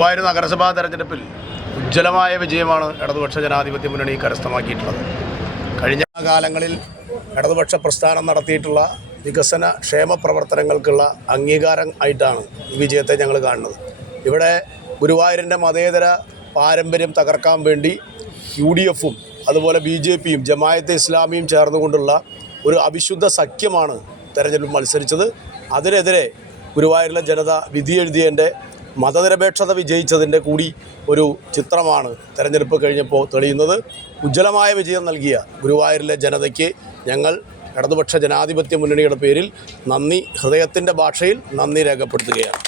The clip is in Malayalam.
ഗുരുവായൂർ നഗരസഭാ തെരഞ്ഞെടുപ്പിൽ ഉജ്ജ്വലമായ വിജയമാണ് ഇടതുപക്ഷ ജനാധിപത്യ മുന്നണി കരസ്ഥമാക്കിയിട്ടുള്ളത്. കഴിഞ്ഞ കാലങ്ങളിൽ ഇടതുപക്ഷ പ്രസ്ഥാനം നടത്തിയിട്ടുള്ള വികസന ക്ഷേമ പ്രവർത്തനങ്ങൾക്കുള്ള അംഗീകാരം ആയിട്ടാണ് ഈ വിജയത്തെ ഞങ്ങൾ കാണുന്നത്. ഇവിടെ ഗുരുവായൂരിൻ്റെ മതേതര പാരമ്പര്യം തകർക്കാൻ വേണ്ടി UDFും അതുപോലെ BJPയും ജമായത്തെ ഇസ്ലാമിയും ചേർന്നുകൊണ്ടുള്ള ഒരു അവിശുദ്ധ സഖ്യമാണ് തെരഞ്ഞെടുപ്പ് മത്സരിച്ചത്. അതിനെതിരെ ഗുരുവായൂരിലെ ജനത വിധിയെഴുതിയതിൻ്റെ മതനിരപേക്ഷത വിജയിച്ചതിൻ്റെ കൂടി ഒരു ചിത്രമാണ് തെരഞ്ഞെടുപ്പ് കഴിഞ്ഞപ്പോൾ തെളിയുന്നത്. ഉജ്ജ്വലമായ വിജയം നൽകിയ ഗുരുവായൂരിലെ ജനതയ്ക്ക് ഞങ്ങൾ ഇടതുപക്ഷ ജനാധിപത്യ മുന്നണിയുടെ പേരിൽ നന്ദി, ഹൃദയത്തിൻ്റെ ഭാഷയിൽ നന്ദി രേഖപ്പെടുത്തുകയാണ്.